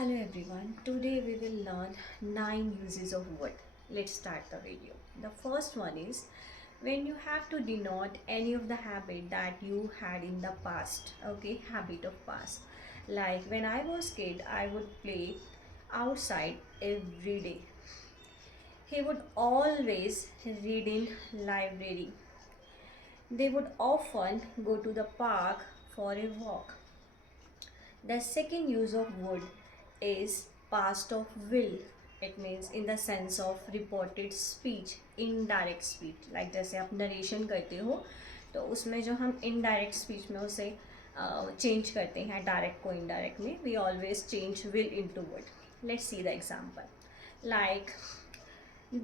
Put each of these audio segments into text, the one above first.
Hello everyone, today we will learn 9 uses of wood. Let's start the video. The first one is when you have to denote any of the habit that you had in the past, okay, habit of past. Like when I was kid, I would play outside every day. He would always read in library. They would often go to the park for a walk. The second use of would is past of will. It means in the sense of reported speech, indirect speech. Like जैसे आप narration करते हो तो उसमें जो हम indirect speech में उसे चेंज करते हैं डायरेक्ट को इनडायरेक्ट में we always change will into would. Let's see the example. Like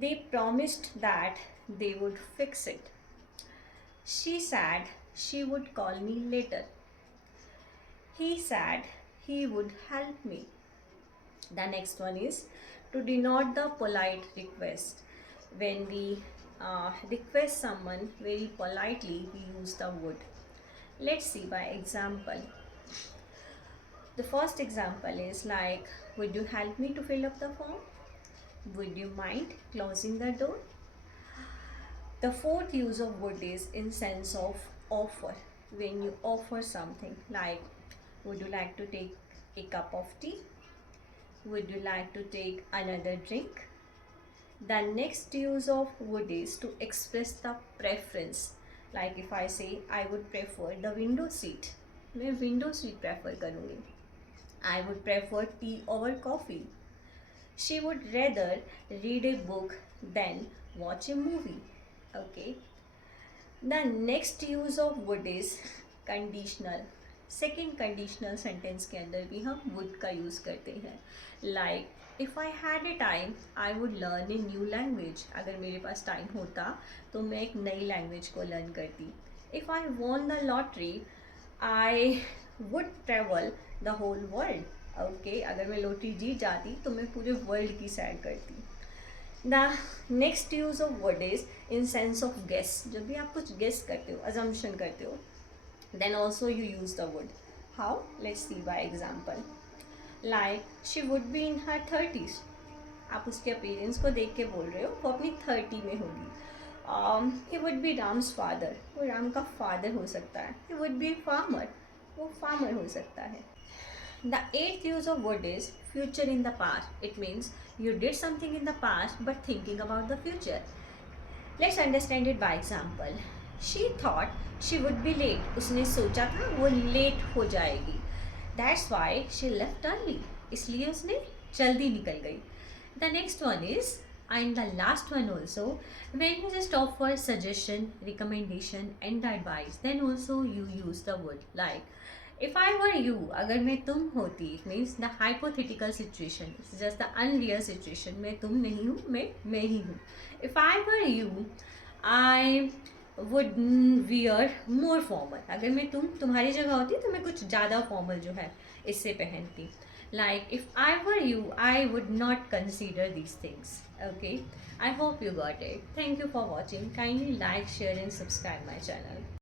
they promised that they would fix it. She said she would call me later. He said he would help me. The next one is to denote the polite request. When we request someone very politely, we use the would. Let's see by example. The first example is like, would you help me to fill up the form? Would you mind closing the door? The fourth use of would is in sense of offer. When you offer something like, would you like to take a cup of tea? Would you like to take another drink? The next use of would is to express the preference. Like if I say I would prefer the window seat, मैं window seat prefer करूँगी. I would prefer tea over coffee. She would rather read a book than watch a movie. Okay. The next use of would is conditional. Second conditional sentence के अंदर भी हम would का use करते हैं. Like if I had a time I would learn a new language. अगर मेरे पास time होता तो मैं एक नई लैंग्वेज को लर्न करती. If I won the lottery I would travel the whole world. Okay, अगर मैं लॉटरी जीत जाती तो मैं पूरे वर्ल्ड की सैर करती. The next use of word is in sense of guess. जब भी आप कुछ गेस करते हो, अजम्पशन करते हो, then also you use the would. How? Let's see by example. Like she would be in her 30s. आप उसके अपीयरेंस को देख के बोल रहे हो वो अपनी 30 में होगी. He would be Ram's father. वो राम का फादर हो सकता है. He would be farmer. वो फार्मर हो सकता है. The eighth use of would is future in the past. It means you did something in the past but thinking about the future. Let's understand it by example. She thought she would be late. उसने सोचा था वो late हो जाएगी. That's why she left early. इसलिए उसने जल्दी निकल गई. The next one is and the last one also, when you just offer suggestion, recommendation and advice, then also you use the would. Like if I were you, अगर मैं तुम होती, it means the hypothetical situation. It's just the unreal situation. मैं तुम नहीं हूँ, मैं ही हूँ. If I were you, I would wear more formal. अगर मैं तुम्हारी जगह होती तो मैं कुछ ज़्यादा फॉर्मल जो है इससे पहनती. Like if I were you, I would not consider these things. Okay, I hope you got it. Thank you for watching. Kindly like, share and subscribe my channel.